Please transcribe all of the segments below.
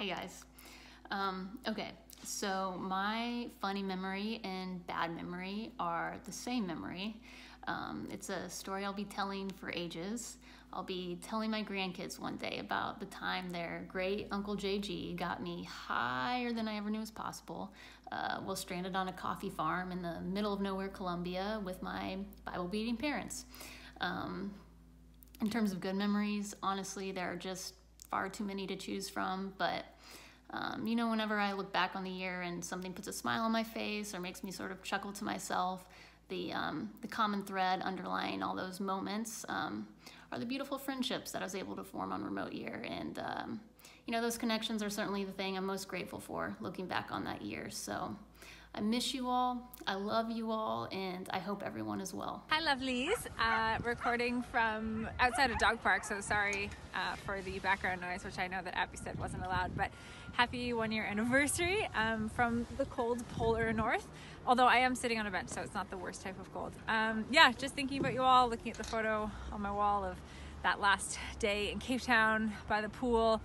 Hey guys. Okay, so my funny memory and bad memory are the same memory. It's a story I'll be telling for ages. I'll be telling my grandkids one day about the time their great Uncle JG got me higher than I ever knew was possible, while stranded on a coffee farm in the middle of nowhere, Colombia, with my Bible-believing parents. In terms of good memories, honestly, there are just far too many to choose from, but you know, whenever I look back on the year and something puts a smile on my face or makes me sort of chuckle to myself, the common thread underlying all those moments are the beautiful friendships that I was able to form on remote year. And you know, those connections are certainly the thing I'm most grateful for looking back on that year. So I miss you all, I love you all, and I hope everyone is well. Hi lovelies, recording from outside a dog park, so sorry for the background noise, which I know that Abby said wasn't allowed, but happy 1-year anniversary from the cold polar north, although I am sitting on a bench, so it's not the worst type of cold. Yeah, just thinking about you all, looking at the photo on my wall of that last day in Cape Town by the pool.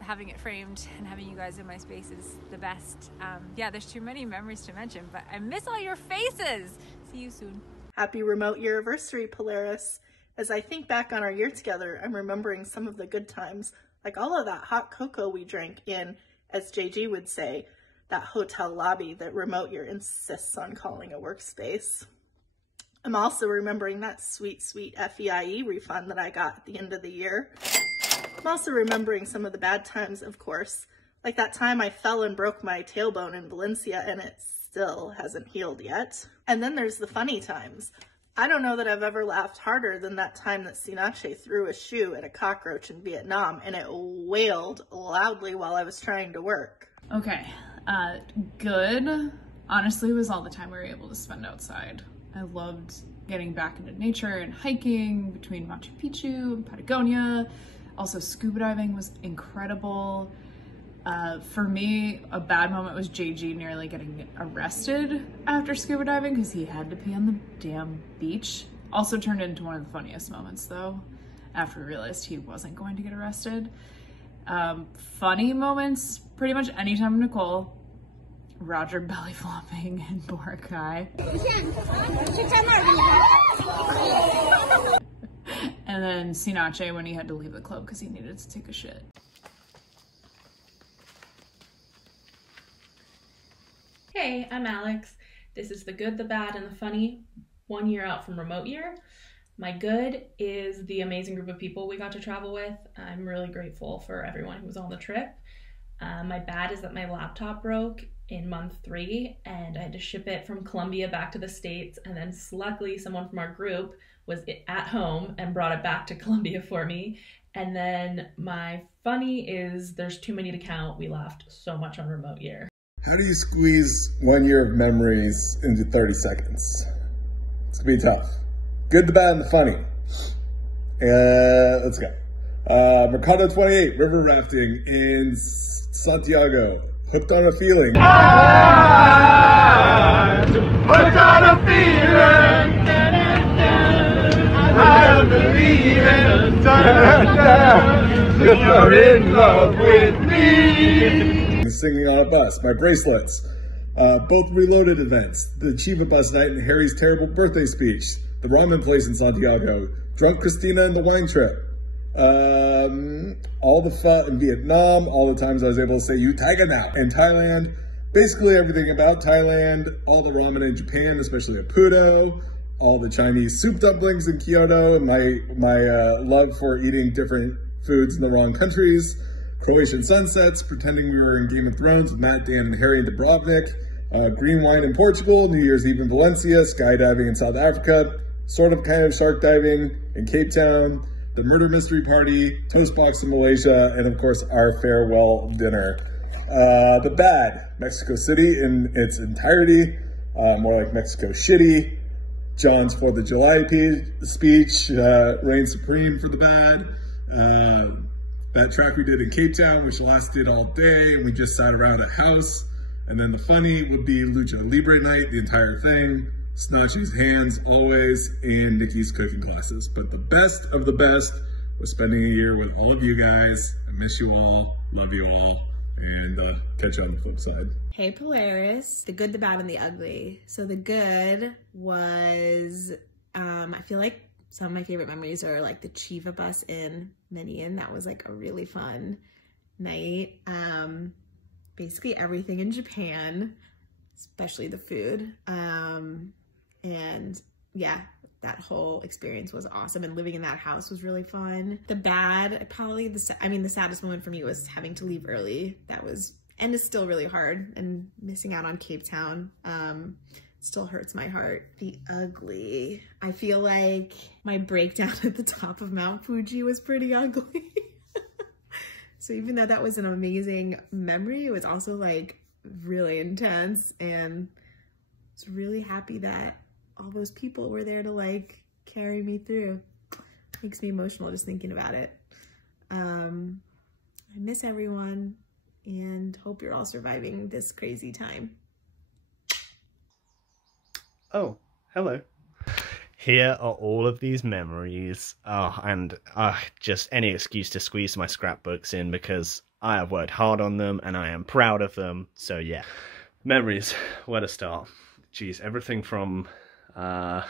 Having it framed and having you guys in my space is the best. Yeah, there's too many memories to mention, but I miss all your faces. See you soon. Happy remote year anniversary, Polaris. As I think back on our year together, I'm remembering some of the good times, like all of that hot cocoa we drank in, as JG would say, that hotel lobby that remote year insists on calling a workspace. I'm also remembering that sweet, sweet FEIE refund that I got at the end of the year. I'm also remembering some of the bad times, of course, like that time I fell and broke my tailbone in Valencia and it still hasn't healed yet. And then there's the funny times. I don't know that I've ever laughed harder than that time that Sinache threw a shoe at a cockroach in Vietnam and it wailed loudly while I was trying to work. Okay, good, honestly, was all the time we were able to spend outside. I loved getting back into nature and hiking between Machu Picchu and Patagonia. Also, scuba diving was incredible. For me, a bad moment was JG nearly getting arrested after scuba diving because he had to pee on the damn beach. Also turned into one of the funniest moments though, after we realized he wasn't going to get arrested. Funny moments, pretty much anytime Nicole, Roger belly flopping, and Boracay. And then Sinache when he had to leave the club because he needed to take a shit. Hey, I'm Alex. This is the good, the bad, and the funny 1 year out from remote year. My good is the amazing group of people we got to travel with. I'm really grateful for everyone who was on the trip. My bad is that my laptop broke in month 3 and I had to ship it from Colombia back to the States, and then luckily someone from our group was at home and brought it back to Colombia for me. And then my funny is there's too many to count. We laughed so much on remote year. How do you squeeze 1 year of memories into 30 seconds? It's gonna be tough. Good, the bad, and the funny. Let's go. Mercado 28, river rafting in Santiago. Hooked on a feeling. Hooked on a feeling. I believe in. You're in love with me. Singing on a bus. My bracelets. Both Reloaded events. The Chiva bus night and Harry's terrible birthday speech. The ramen place in Santiago. Drunk Christina and the wine trip. All the fun in Vietnam, all the times I was able to say, you tiger now. In Thailand, basically everything about Thailand, all the ramen in Japan, especially at Puto, all the Chinese soup dumplings in Kyoto, my love for eating different foods in the wrong countries, Croatian sunsets, pretending we were in Game of Thrones with Matt, Dan, and Harry and Dubrovnik, green wine in Portugal, New Year's Eve in Valencia, skydiving in South Africa, sort of kind of shark diving in Cape Town, the murder mystery party, toast box in Malaysia, and of course our farewell dinner. The bad, Mexico City in its entirety, more like Mexico shitty. John's 4th of July speech, reign supreme for the bad. That track we did in Cape Town, which lasted all day, and we just sat around a house. And then the funny would be Lucha Libre night, the entire thing. Snatchy's hands always, and Nikki's cooking classes. But the best of the best with spending a year with all of you guys. I miss you all, love you all, and catch you on the flip side. Hey Polaris, the good, the bad, and the ugly. So the good was, I feel like some of my favorite memories are like the Chiva bus in Medellin. That was like a really fun night. Basically everything in Japan, especially the food. And yeah, that whole experience was awesome, and living in that house was really fun. The bad, probably the saddest moment for me was having to leave early. That was, and it's still really hard, and missing out on Cape Town still hurts my heart. The ugly, I feel like my breakdown at the top of Mount Fuji was pretty ugly. So even though that was an amazing memory, it was also like really intense, and I was really happy that all those people were there to like carry me through. Makes me emotional just thinking about it. I miss everyone and hope you're all surviving this crazy time. Oh, hello. Here are all of these memories. And just any excuse to squeeze my scrapbooks in, because I have worked hard on them and I am proud of them. So yeah, memories, where to start? Geez, everything from Machu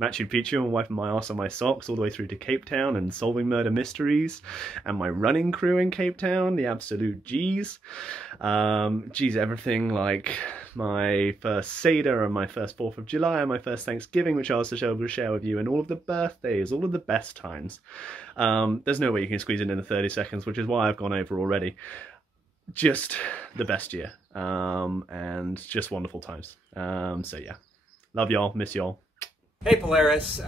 Picchu and wiping my ass on my socks all the way through to Cape Town and solving murder mysteries, and my running crew in Cape Town, the absolute G's. Geez, everything like my first Seder and my first 4th of July and my first Thanksgiving, which I was able to share with you, and all of the birthdays, all of the best times. There's no way you can squeeze it into 30 seconds, which is why I've gone over already. Just the best year, and just wonderful times. So yeah, love y'all, miss y'all. Hey Polaris,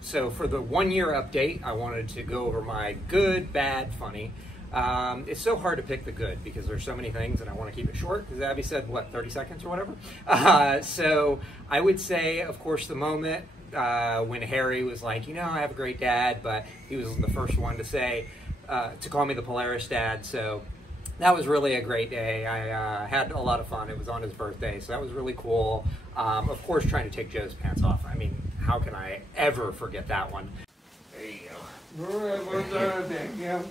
so for the 1 year update, I wanted to go over my good, bad, funny. It's so hard to pick the good because there's so many things, and I want to keep it short because Abby said, what, 30 seconds or whatever? So I would say, of course, the moment when Harry was like, you know, I have a great dad, but he was the first one to say, to call me the Polaris dad. So that was really a great day. I had a lot of fun. It was on his birthday, so that was really cool. Of course, trying to take Joe's pants off. I mean, how can I ever forget that one? There you go.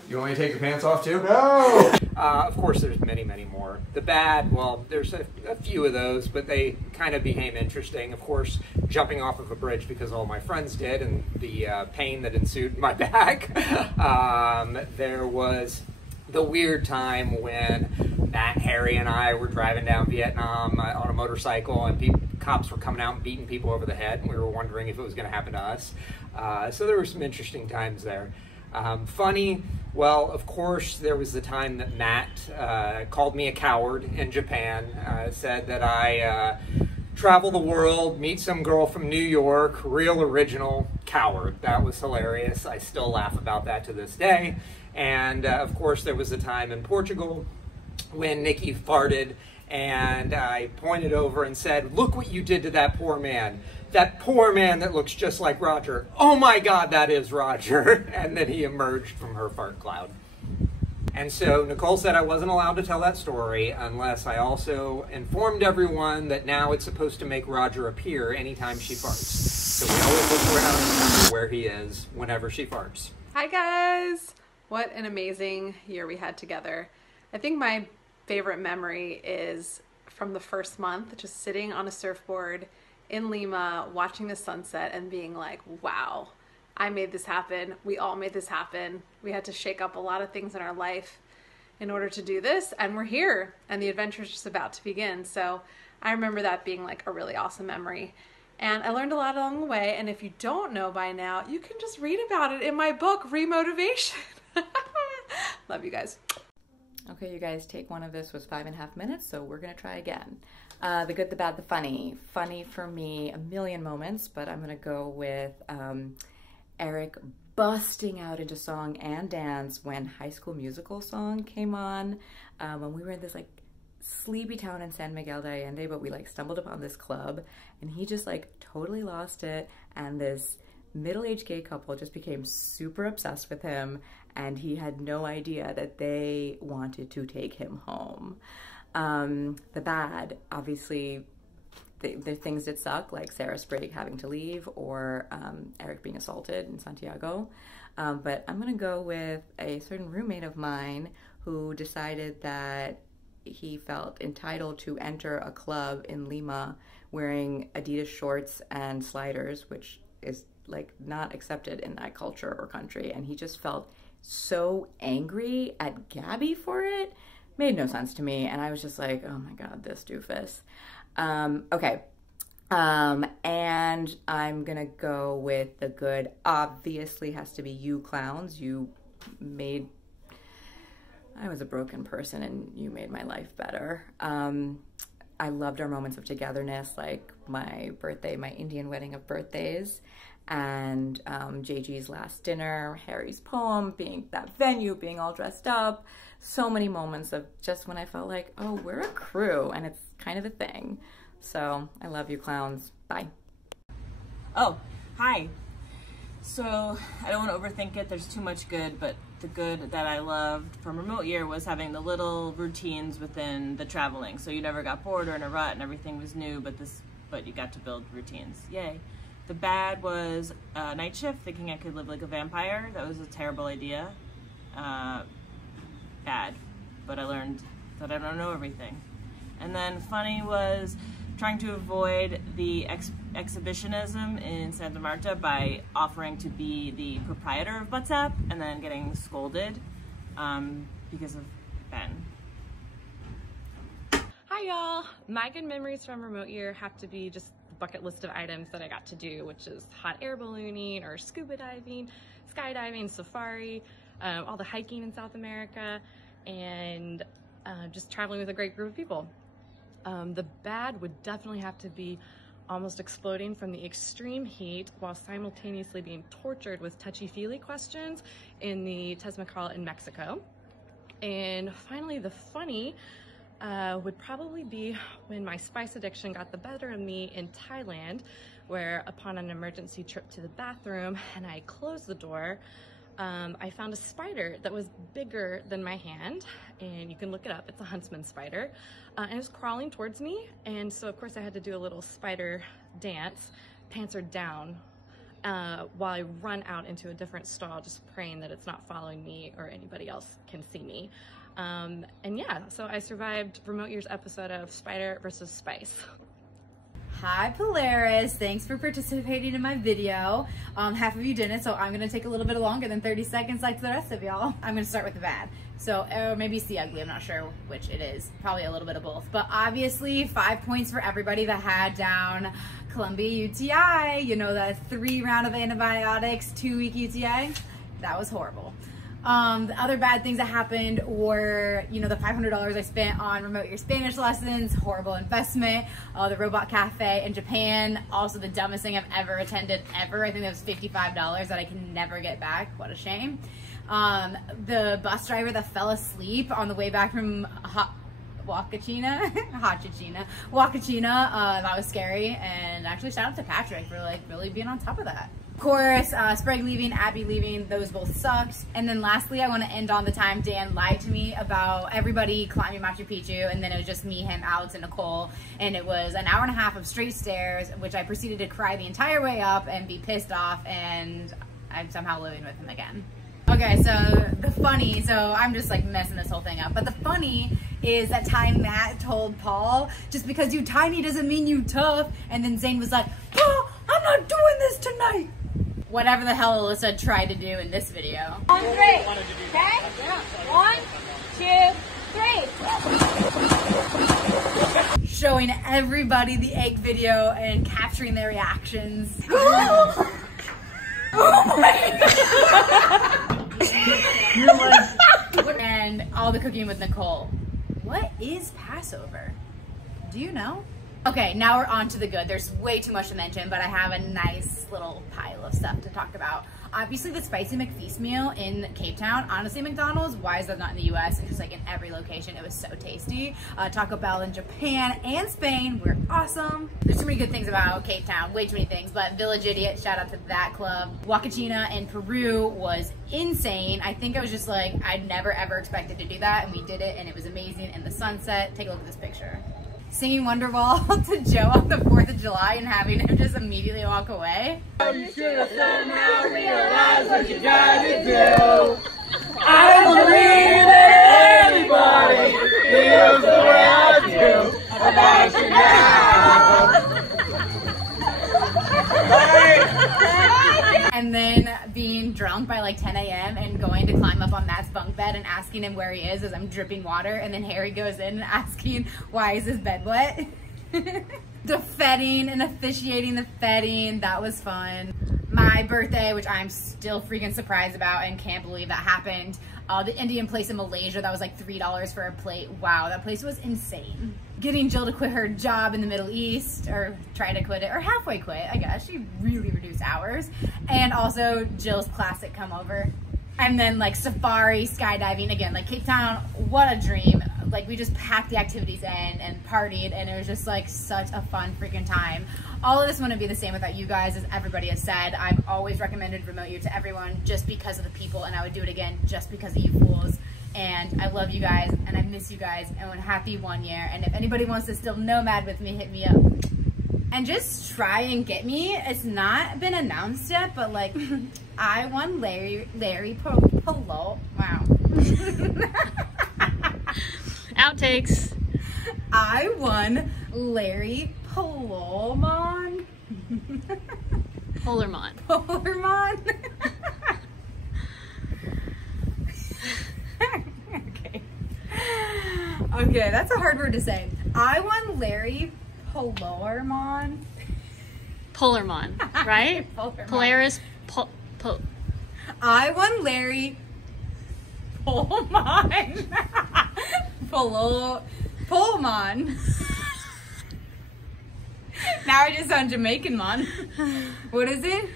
You want me to take your pants off too? No! Of course, there's many, many more. The bad, well, there's a few of those, but they kind of became interesting. Of course, jumping off of a bridge because all my friends did, and the pain that ensued in my back. There was the weird time when Matt, Harry, and I were driving down Vietnam on a motorcycle, and cops were coming out and beating people over the head, and we were wondering if it was going to happen to us. So there were some interesting times there. Funny, well, of course, there was the time that Matt called me a coward in Japan, said that I travel the world, meet some girl from New York, real original, coward. That was hilarious. I still laugh about that to this day. And of course, there was a time in Portugal when Nikki farted, and I pointed over and said, look what you did to that poor man. That poor man that looks just like Roger. Oh my God, that is Roger. And then he emerged from her fart cloud. And so Nicole said I wasn't allowed to tell that story unless I also informed everyone that now it's supposed to make Roger appear anytime she farts. So we always look around where he is whenever she farts. Hi guys! What an amazing year we had together. I think my favorite memory is from the first month, just sitting on a surfboard in Lima, watching the sunset and being like, wow, I made this happen. We all made this happen. We had to shake up a lot of things in our life in order to do this, and we're here, and the adventure is just about to begin. So I remember that being like a really awesome memory. And I learned a lot along the way, and if you don't know by now, you can just read about it in my book, Remotivation. Love you guys. Okay, you guys, take one of this was 5.5 minutes, so we're gonna try again. The good, the bad, the funny. Funny for me, a million moments, but I'm gonna go with Eric busting out into song and dance when High School Musical song came on. When we were in this like sleepy town in San Miguel de Allende, but we like stumbled upon this club, and he just like totally lost it, and this middle-aged gay couple just became super obsessed with him, and he had no idea that they wanted to take him home. The bad, obviously, the things that suck, like Sarah Sprague having to leave or Eric being assaulted in Santiago. But I'm going to go with a certain roommate of mine who decided that he felt entitled to enter a club in Lima wearing Adidas shorts and sliders, which is like not accepted in that culture or country. And he just felt so angry at Gabby for it. Made no sense to me. And I was just like, oh my God, this doofus. Okay. And I'm gonna go with the good. Obviously has to be you clowns. I was a broken person and you made my life better. I loved our moments of togetherness, like my birthday, my Indian wedding of birthdays, and JG's last dinner, Harry's poem, being that venue, being all dressed up. So many moments of just when I felt like, oh, we're a crew and it's kind of a thing. So I love you clowns. Bye. Oh, hi. So I don't want to overthink it. There's too much good, but the good that I loved from remote year was having the little routines within the traveling. So you never got bored or in a rut and everything was new, but you got to build routines. Yay. The bad was night shift, thinking I could live like a vampire. That was a terrible idea. Bad, but I learned that I don't know everything. And then funny was trying to avoid the exhibitionism in Santa Marta by offering to be the proprietor of WhatsApp and then getting scolded because of Ben. Hi y'all! My good memories from remote year have to be just the bucket list of items that I got to do, which is hot air ballooning or scuba diving, skydiving, safari, all the hiking in South America, and just traveling with a great group of people. The bad would definitely have to be almost exploding from the extreme heat while simultaneously being tortured with touchy-feely questions in the Tezmacal in Mexico. And finally, the funny would probably be when my spice addiction got the better of me in Thailand, where upon an emergency trip to the bathroom and I closed the door, I found a spider that was bigger than my hand, and you can look it up, it's a huntsman spider, and it was crawling towards me, and so of course I had to do a little spider dance, pants are down, while I run out into a different stall, just praying that it's not following me or anybody else can see me. And yeah, so I survived remote year's episode of Spider versus Spice. Hi Polaris, thanks for participating in my video. Half of you didn't, so I'm gonna take a little bit longer than 30 seconds like the rest of y'all. I'm gonna start with the bad. So, or maybe it's the ugly, I'm not sure which it is. Probably a little bit of both. But obviously, 5 points for everybody that had down Columbia UTI. You know, that 3 round of antibiotics, 2-week UTI. That was horrible. The other bad things that happened were, you know, the $500 I spent on remote year Spanish lessons, horrible investment, the robot cafe in Japan, also the dumbest thing I've ever attended ever. I think that was $55 that I can never get back. What a shame. The bus driver that fell asleep on the way back from Wakachina, that was scary. And actually shout out to Patrick for like really being on top of that. Of course, Sprague leaving, Abby leaving, those both sucked. And then lastly, I want to end on the time Dan lied to me about everybody climbing Machu Picchu, and then it was just me, him, Alex, and Nicole, and it was an hour and a half of straight stairs, which I proceeded to cry the entire way up and be pissed off, and I'm somehow living with him again. Okay, so the funny, so I'm just like messing this whole thing up, but the funny is that Tiny Matt told Paul, just because you tiny doesn't mean you tough, and then Zane was like, oh, I'm not doing this tonight. Whatever the hell Alyssa tried to do in this video. On 3, okay? 1, 2, 3. Showing everybody the egg video and capturing their reactions. Oh my God. And all the cooking with Nicole. What is Passover? Do you know? Okay, now we're on to the good. There's way too much to mention, but I have a nice little pile of stuff to talk about. Obviously, the Spicy McFeast meal in Cape Town, honestly, McDonald's, why is that not in the US? And just like in every location, it was so tasty. Taco Bell in Japan and Spain were awesome. There's too many good things about Cape Town, way too many things, but Village Idiot, shout out to that club. Wakachina in Peru was insane. I think I was just like, I'd never ever expected to do that, and we did it, and it was amazing. And the sunset, take a look at this picture. singing Wonderwall to Joe on the 4th of July and having him just immediately walk away. You should have somehow realized what you gotta do. I believe that anybody feels the way I do about you now. And then being drunk by like 10 a.m. and going to climb up on Matt's bunk bed and asking him where he is as I'm dripping water, and then Harry goes in and asking why is his bed wet. The feting and officiating the feting, that was fun. My birthday, which I'm still freaking surprised about and can't believe that happened. The Indian place in Malaysia, that was like $3 for a plate. Wow, that place was insane. Getting Jill to quit her job in the Middle East, or try to quit it, or halfway quit, I guess. She really reduced hours. And also Jill's classic come over. And then like safari, skydiving, again, like Cape Town, what a dream. Like we just packed the activities in and partied, and it was just like such a fun freaking time. All of this wouldn't be the same without you guys, as everybody has said. I've always recommended Remote Year to everyone just because of the people, and I would do it again just because of you fools. And I love you guys, and I miss you guys, and happy 1 year. And if anybody wants to still nomad with me, hit me up. And just try and get me. It's not been announced yet, but like, I won Larry Polo. Wow. Outtakes. I won Larry Polarmon. Polarmon. Polarmon. Okay, that's a hard word to say. I won Larry Polarmon. Polarmon, right? Polarmon. Polaris. I won Larry Polmon. Polmon. Now I just sound Jamaican, mon. What is it?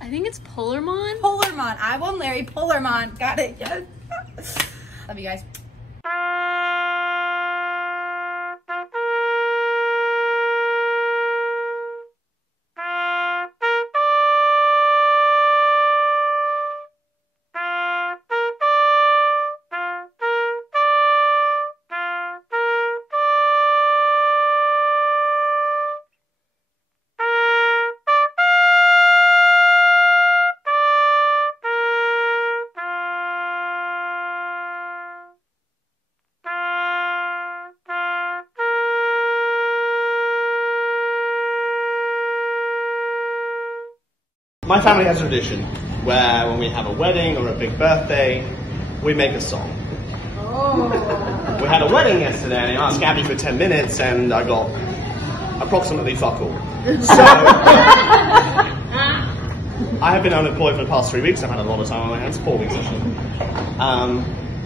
I think it's Polarmon. Polarmon. I won Larry Polarmon. Got it. Yes. Love you guys. My family has a tradition where when we have a wedding or a big birthday, we make a song. Oh. We had a wedding yesterday and I asked Gabby for 10 minutes and I got approximately fuck all. So, I have been unemployed for the past 3 weeks. I've had a lot of time on my hands, 4 weeks actually.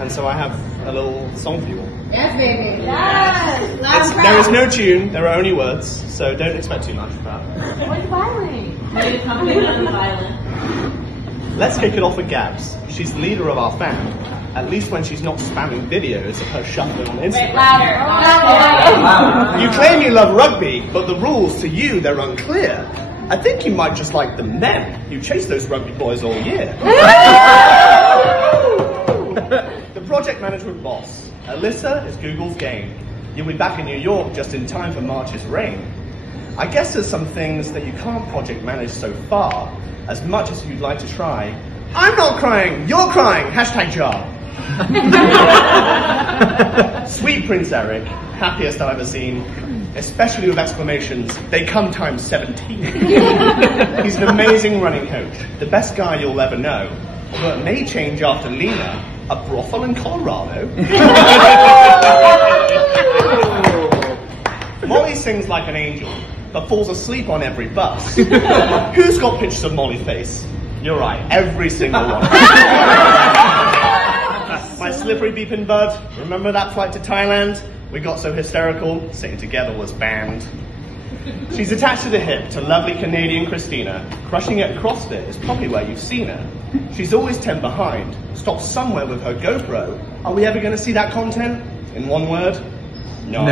And so I have a little song for you all. Yes, baby. Yes. There is no tune, there are only words, so don't expect too much of that. Where's the violin? Maybe something on the violin. Let's kick it off with Gabs. She's the leader of our fam, at least when she's not spamming videos of her shuffling on Instagram. Wait, louder. You claim you love rugby, but the rules to you, they're unclear. I think you might just like the men. You chase those rugby boys all year. The project management boss. Alyssa is Google's game. You'll be back in New York just in time for March's rain. I guess there's some things that you can't project manage so far, as much as you'd like to try. I'm not crying, you're crying, #jar. Sweet Prince Eric, happiest I've ever seen, especially with exclamations, they come times 17. He's an amazing running coach, the best guy you'll ever know, although it may change after Lena, a brothel in Colorado. Molly sings like an angel, but falls asleep on every bus. Who's got pictures of Molly face? You're right, every single one. My slippery beeping bud, remember that flight to Thailand? We got so hysterical, sitting together was banned. She's attached to the hip to lovely Canadian Christina. Crushing it at CrossFit is probably where you've seen her. She's always 10 behind, stops somewhere with her GoPro. Are we ever going to see that content? In one word? No.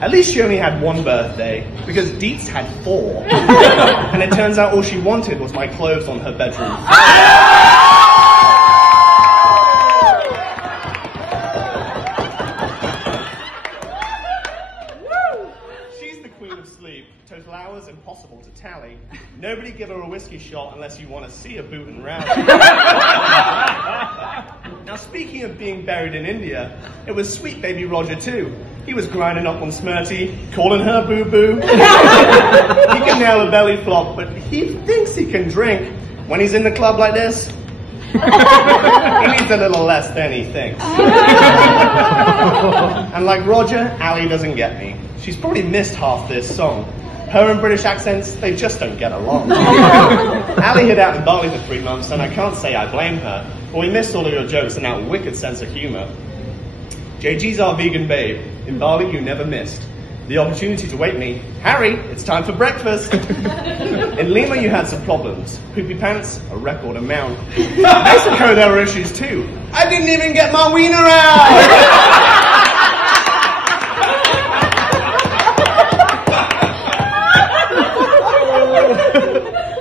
At least she only had one birthday, because Dietz had 4. And it turns out all she wanted was my clothes on her bedroom. Nobody give her a whiskey shot unless you want to see her boot and round. Now, speaking of being buried in India, it was sweet baby Roger too. He was grinding up on Smirty, calling her boo-boo. He can nail a belly flop, but he thinks he can drink. When he's in the club like this, he needs a little less than he thinks. And like Roger, Ali doesn't get me. She's probably missed half this song. Her and British accents, they just don't get along. Ali hid out in Bali for 3 months, and I can't say I blame her, but we missed all of your jokes and that wicked sense of humour. JG's our vegan babe. In Bali, you never missed the opportunity to wake me. Harry, it's time for breakfast. In Lima, you had some problems. Poopy pants, a record amount. Mexico, there were issues too. I didn't even get my wiener out!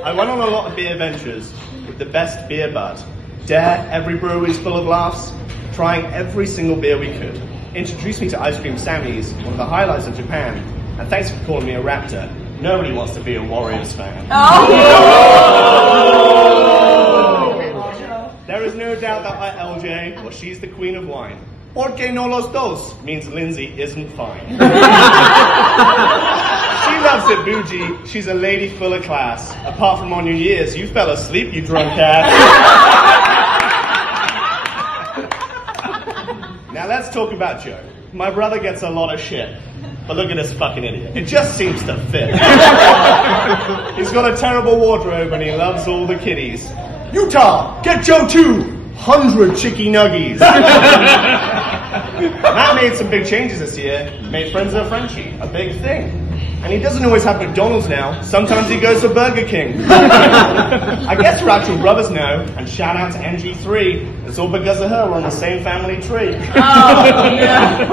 I went on a lot of beer ventures with the best beer bud. Dare, every brewery's full of laughs, trying every single beer we could. Introduced me to Ice Cream Sammy's, one of the highlights of Japan. And thanks for calling me a raptor. Nobody wants to be a Warriors fan. Oh. There is no doubt that LJ, well, she's the queen of wine. Porque no los dos means Lindsay isn't fine. She loves it bougie. She's a lady full of class. Apart from on New Year's, you fell asleep, you drunk cat. Now let's talk about Joe. My brother gets a lot of shit, but look at this fucking idiot. It just seems to fit. He's got a terrible wardrobe and he loves all the kiddies. Utah, get Joe 200 chicky nuggies. Matt made some big changes this year. Made friends with Frenchie, a big thing. And he doesn't always have McDonald's now. Sometimes he goes to Burger King. I guess we're actual brothers now. And shout out to NG3. It's all because of her. We're on the same family tree. Oh, yeah.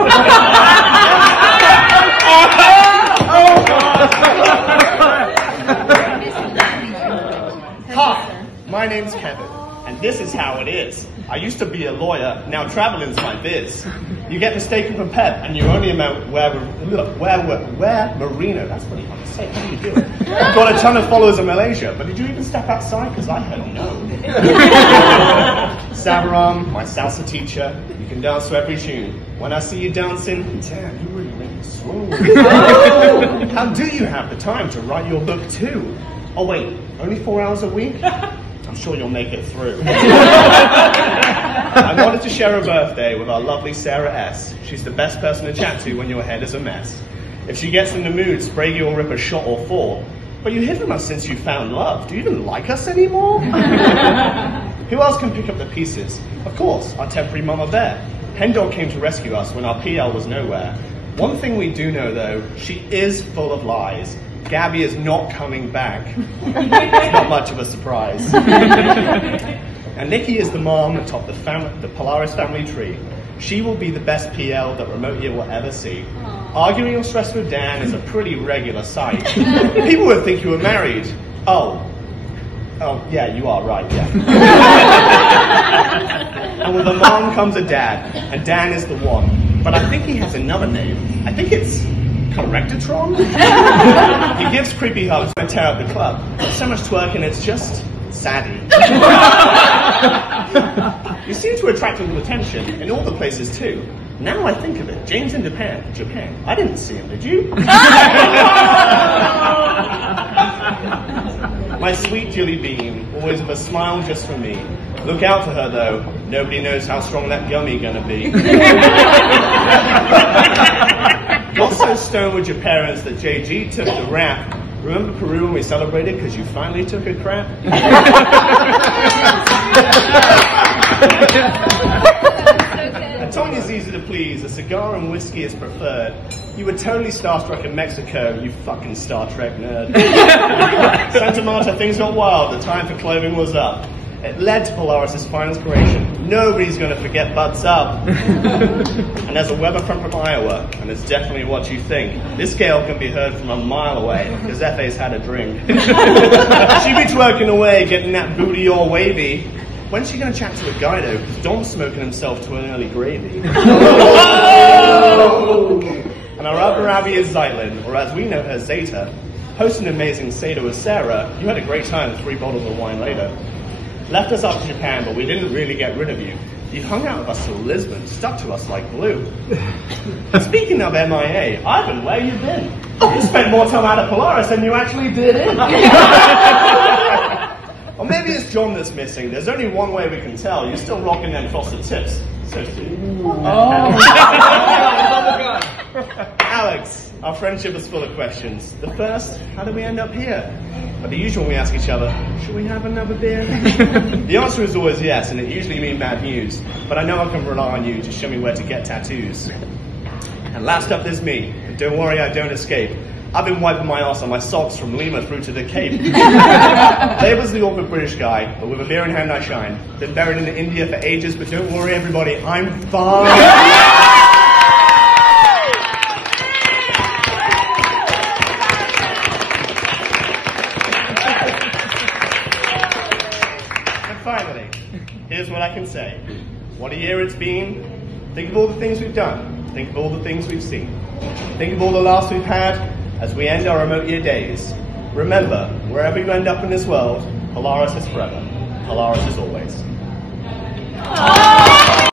Hi, my name's Kevin. And this is how it is. I used to be a lawyer, now traveling's my biz. You get mistaken for Pep, and you only wear merino. That's pretty hard to say. How do you do it? You've got a ton of followers in Malaysia, but did you even step outside? Because I heard no. Sabaram, my salsa teacher, you can dance to every tune. When I see you dancing, damn, you really make me swoon. How do you have the time to write your book too? Oh wait, only 4 hours a week? I'm sure you'll make it through. I wanted to share a birthday with our lovely Sarah S. She's the best person to chat to when your head is a mess. If she gets in the mood, spray you or rip a shot or 4. But you hid from us since you found love. Do you even like us anymore? Who else can pick up the pieces? Of course, our temporary mama bear. Hendog came to rescue us when our PL was nowhere. One thing we do know though, she is full of lies. Gabby is not coming back. It's not much of a surprise. And Nikki is the mom atop the Polaris family tree. She will be the best PL that Remote Year will ever see. Arguing or stressed with Dan is a pretty regular sight. People would think you were married. Oh, yeah, you are right, yeah. And with a mom comes a dad, and Dan is the one. But I think he has another name. I think it's Correctatron? He gives creepy hugs and tear up the club. So much twerking, it's just saddy. You seem to attract all attention in all the places too. Now I think of it, James in Japan. I didn't see him, did you? My sweet Jilly Bean, always with a smile just for me. Look out for her though, nobody knows how strong that yummy gonna be. Got so stoned with your parents that JG took the rap. Remember Peru when we celebrated because you finally took a crap? Antonio's easy to please, a cigar and whiskey is preferred. You were totally starstruck in Mexico, you fucking Star Trek nerd. Santa Marta, things got wild, the time for clothing was up. It led to Polaris' final inspiration. Nobody's going to forget Butts Up. And there's a weather front from Iowa, and it's definitely what you think. This gale can be heard from a mile away, because FA's had a drink. She be twerking away, getting that booty all wavy. When's she going to chat to a guy though? Because Dom's smoking himself to an early gravy. And our other Abby is Zeitlin, or as we know her, Zeta. hosted an amazing Seder with Sarah, you had a great time with 3 bottles of wine later. Left us up to Japan, but we didn't really get rid of you. You hung out with us till Lisbon, stuck to us like glue. Speaking of MIA, Ivan, where you been? You spent more time out at Polaris than you actually did in. Or maybe it's John that's missing. There's only one way we can tell. You're still rocking them frosted tips. So Alex, our friendship is full of questions. The first, how did we end up here? But the usual we ask each other, should we have another beer? The answer is always yes, and it usually means bad news. But I know I can rely on you to show me where to get tattoos. And last up there's me. And don't worry, I don't escape. I've been wiping my ass on my socks from Lima through to the Cape. Labour's the awkward British guy, but with a beer in hand I shine. Been buried in India for ages, but don't worry everybody, I'm fine. Finally, here's what I can say. What a year it's been. Think of all the things we've done. Think of all the things we've seen. Think of all the laughs we've had as we end our remote year days. Remember, wherever you end up in this world, Polaris is forever. Polaris is always.